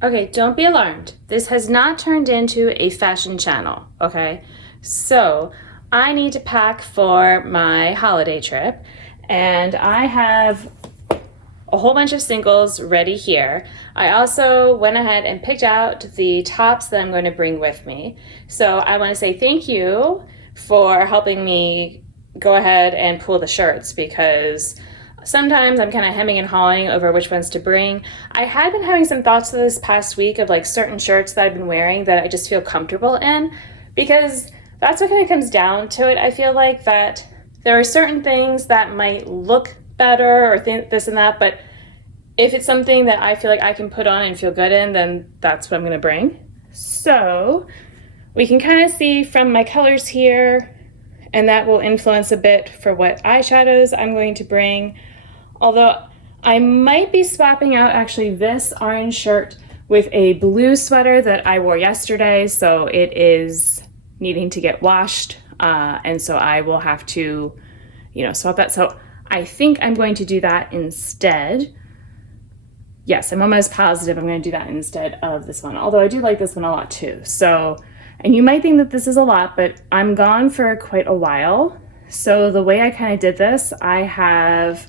Okay, don't be alarmed. This has not turned into a fashion channel, okay? So, I need to pack for my holiday trip, and I have a whole bunch of singles ready here. I also went ahead and picked out the tops that I'm going to bring with me. So, I want to say thank you for helping me go ahead and pull the shirts because sometimes I'm kind of hemming and hawing over which ones to bring. I had been having some thoughts this past week of like certain shirts that I've been wearing that I just feel comfortable in because that's what kind of comes down to it. I feel like that there are certain things that might look better or this and that, but if it's something that I feel like I can put on and feel good in, then that's what I'm going to bring. So we can kind of see from my colors here, and that will influence a bit for what eyeshadows I'm going to bring. Although I might be swapping out actually this orange shirt with a blue sweater that I wore yesterday, so it is needing to get washed, and so I will have to, swap that. So I think I'm going to do that instead. Yes, I'm almost positive I'm going to do that instead of this one, although I do like this one a lot too. So, and you might think that this is a lot, but I'm gone for quite a while. So the way I kind of did this, I have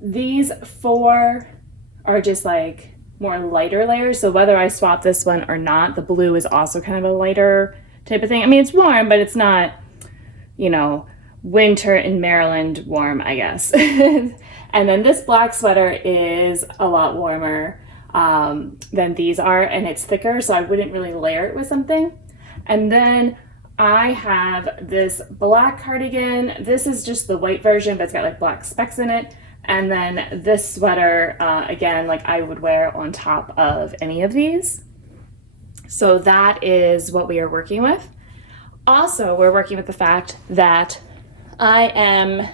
these four are just like more lighter layers. So whether I swap this one or not, the blue is also kind of a lighter type of thing. I mean, it's warm, but it's not, winter in Maryland warm, I guess. And then this black sweater is a lot warmer than these are, and it's thicker, so I wouldn't really layer it with something. And then I have this black cardigan. This is just the white version, but it's got like black specks in it. And then this sweater, again, like I would wear on top of any of these. So that is what we are working with. Also, we're working with the fact that I am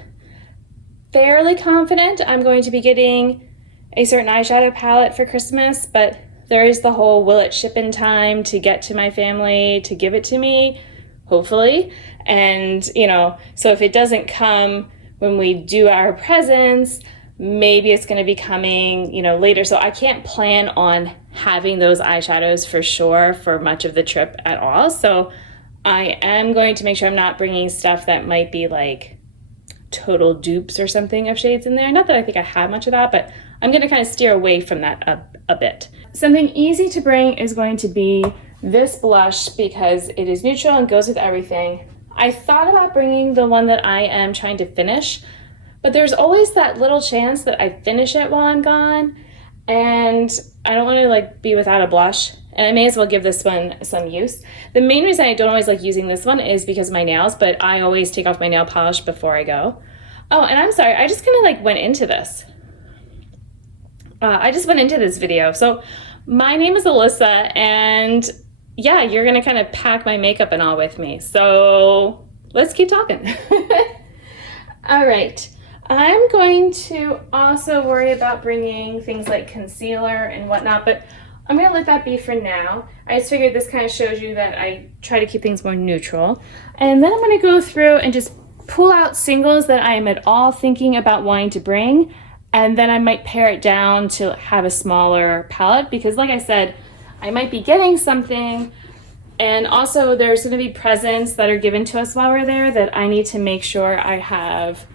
fairly confident I'm going to be getting a certain eyeshadow palette for Christmas, but there is the whole will it ship in time to get to my family to give it to me, hopefully. And, so if it doesn't come when we do our presents, maybe it's going to be coming, later. So I can't plan on having those eyeshadows for sure for much of the trip at all. So I am going to make sure I'm not bringing stuff that might be like total dupes or something of shades in there. Not that I think I have much of that, but I'm going to kind of steer away from that a bit. Something easy to bring is going to be this blush because it is neutral and goes with everything. I thought about bringing the one that I am trying to finish, but there's always that little chance that I finish it while I'm gone, and I don't want to be without a blush. And I may as well give this one some use. The main reason I don't always like using this one is because of my nails, but I always take off my nail polish before I go. Oh, and I'm sorry, I just kind of went into this. I just went into this video. So my name is Alyssa, and yeah, you're gonna kind of pack my makeup and all with me. So let's keep talking. All right, I'm going to also worry about bringing things like concealer and whatnot, but I'm going to let that be for now. I just figured this kind of shows you that I try to keep things more neutral. And then I'm going to go through and just pull out singles that I am at all thinking about wanting to bring. And then I might pare it down to have a smaller palette because like I said, I might be getting something. And also there's going to be presents that are given to us while we're there that I need to make sure I have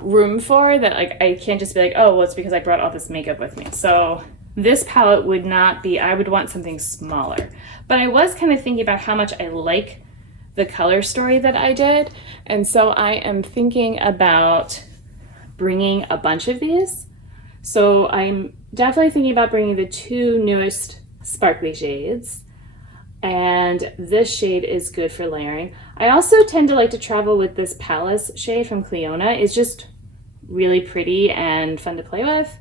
room for, that I can't just be like, oh, well, it's because I brought all this makeup with me. So this palette would not be, I would want something smaller. But I was kind of thinking about how much I like the color story that I did. And so I am thinking about bringing a bunch of these. So I'm definitely thinking about bringing the two newest sparkly shades. And this shade is good for layering. I also tend to like to travel with this Palace shade from Cleona. It's just really pretty and fun to play with.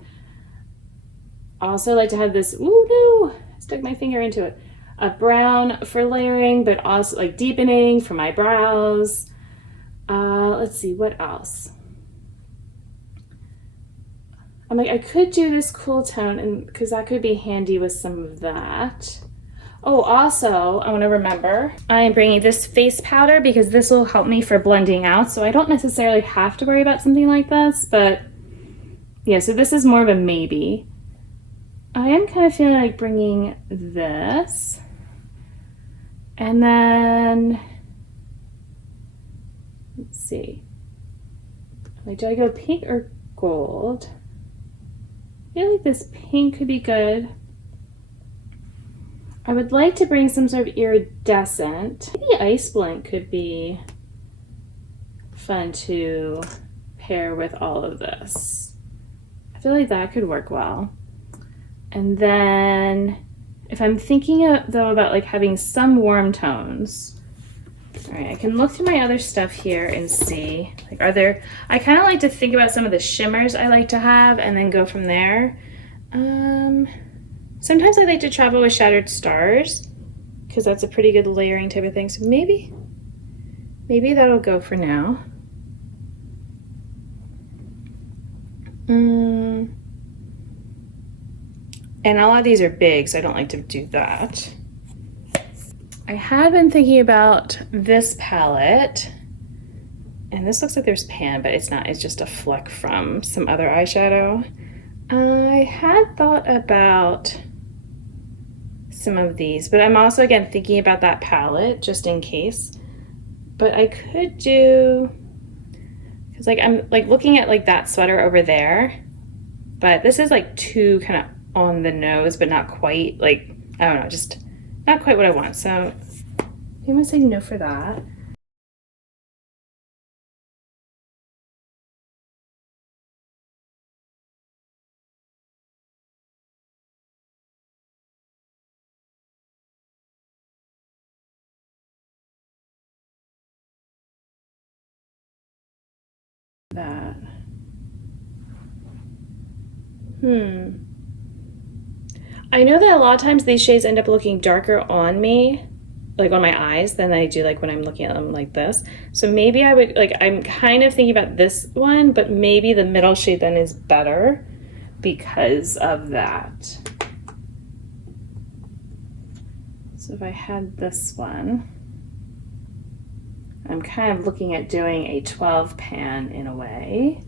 I also like to have this, ooh no, I stuck my finger into it, a brown for layering, but also deepening for my brows. Let's see, what else? I'm like, I could do this cool tone, and because that could be handy with some of that. Oh, also, I want to remember, I am bringing this face powder because this will help me for blending out, so I don't necessarily have to worry about something like this, but yeah, so this is more of a maybe. I am kind of feeling like bringing this, and then let's see, like, do I go pink or gold? I feel like this pink could be good. I would like to bring some sort of iridescent. Maybe Ice Blink could be fun to pair with all of this. I feel like that could work well. And then if I'm thinking though about like having some warm tones, all right, I can look through my other stuff here and see, like, are there, I kind of like to think about some of the shimmers I like to have and then go from there. Sometimes I like to travel with Shattered Stars because that's a pretty good layering type of thing. So maybe that'll go for now. And a lot of these are big, so I don't like to do that. I had been thinking about this palette, and this looks like there's pan, but it's not. It's just a fleck from some other eyeshadow. I had thought about some of these, but I'm also again thinking about that palette just in case. But I could do, because like I'm like looking at like that sweater over there, but this is like too kind of on the nose, but not quite, like, I don't know, just not quite what I want. So I'm gonna say no for that. That. I know that a lot of times these shades end up looking darker on me, like on my eyes, than I do like when I'm looking at them like this. So maybe I would, like, I'm kind of thinking about this one, but maybe the middle shade then is better because of that. So if I had this one, I'm kind of looking at doing a 12 pan in a way.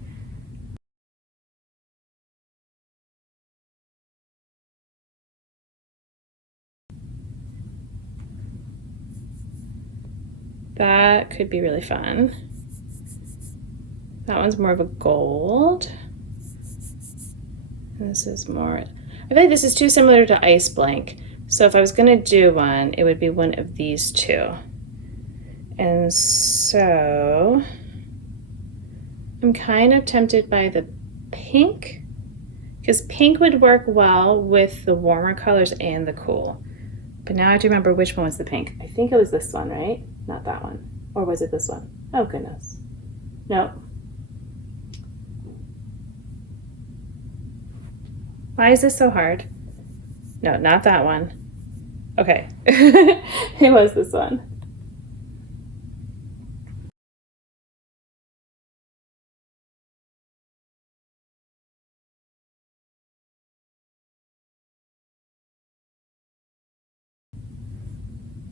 That could be really fun. That one's more of a gold. And this is more, I feel like this is too similar to Ice Blank. So if I was gonna do one, it would be one of these two. And so I'm kind of tempted by the pink, because pink would work well with the warmer colors and the cool. But now I have to remember which one was the pink. I think it was this one, right? Not that one. Or was it this one? Oh, goodness. No. Why is this so hard? No, not that one. Okay. It was this one.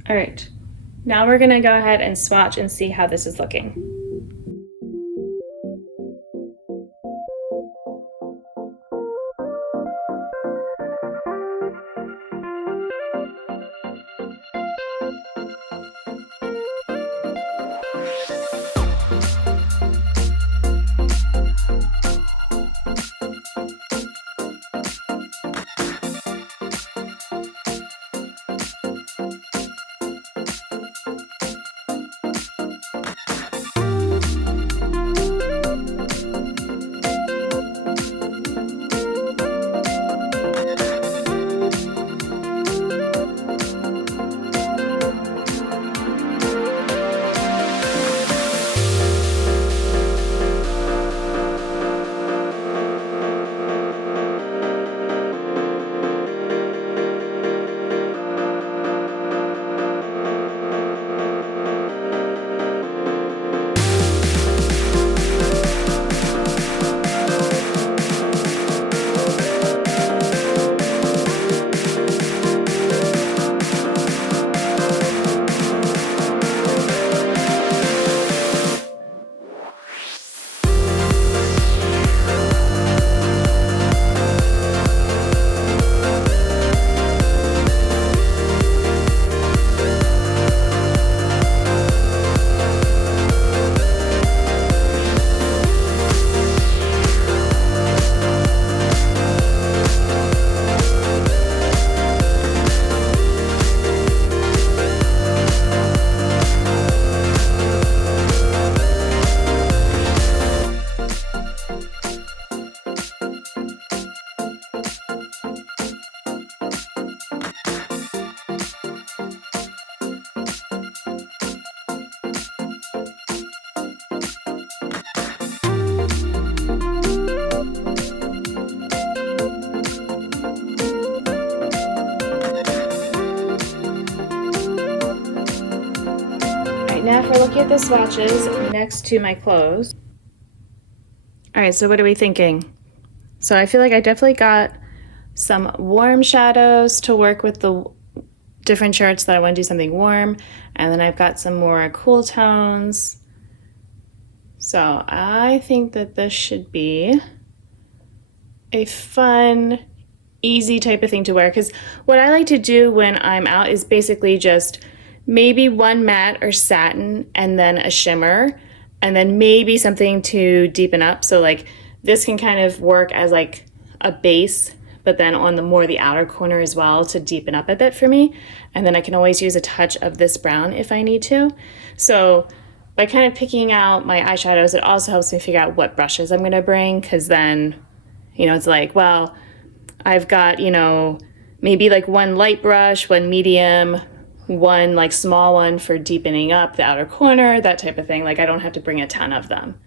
All right. Now we're going to go ahead and swatch and see how this is looking. Now if we're looking at the swatches next to my clothes. All right, so what are we thinking? So I feel like I definitely got some warm shadows to work with the different shirts that I want to do something warm. And then I've got some more cool tones. So I think that this should be a fun, easy type of thing to wear. Because what I like to do when I'm out is basically just maybe one matte or satin and then a shimmer. And then maybe something to deepen up. So like this can kind of work as like a base, but then on the outer corner as well to deepen up a bit for me. And then I can always use a touch of this brown if I need to. So by kind of picking out my eyeshadows, it also helps me figure out what brushes I'm gonna bring, because then, you know, it's like, well, I've got, you know, maybe like one light brush, one medium, one like small one for deepening up the outer corner, that type of thing. Like I don't have to bring a ton of them.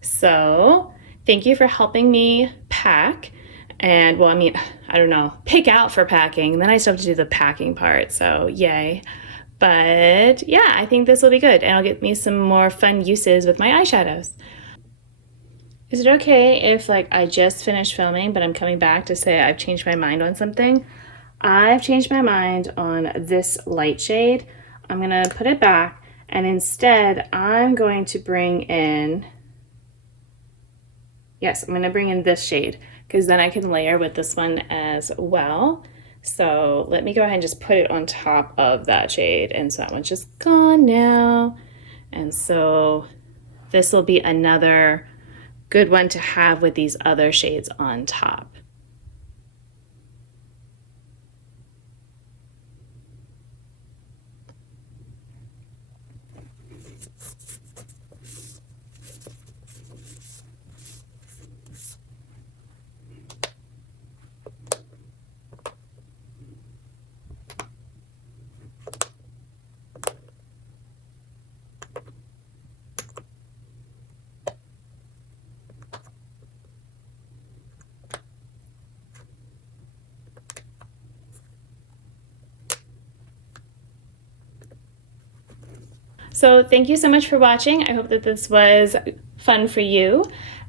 So thank you for helping me pack. And well, I mean, I don't know, pick out for packing. And then I still have to do the packing part, so yay. But yeah, I think this will be good. And it'll get me some more fun uses with my eyeshadows. Is it okay if like I just finished filming, but I'm coming back to say I've changed my mind on something? I've changed my mind on this light shade. I'm gonna put it back, and instead I'm going to bring in, yes, I'm gonna bring in this shade, because then I can layer with this one as well. So let me go ahead and just put it on top of that shade. And so that one's just gone now. And so this will be another good one to have with these other shades on top. So thank you so much for watching. I hope that this was fun for you.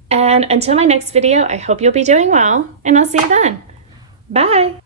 And until my next video, I hope you'll be doing well, and I'll see you then. Bye.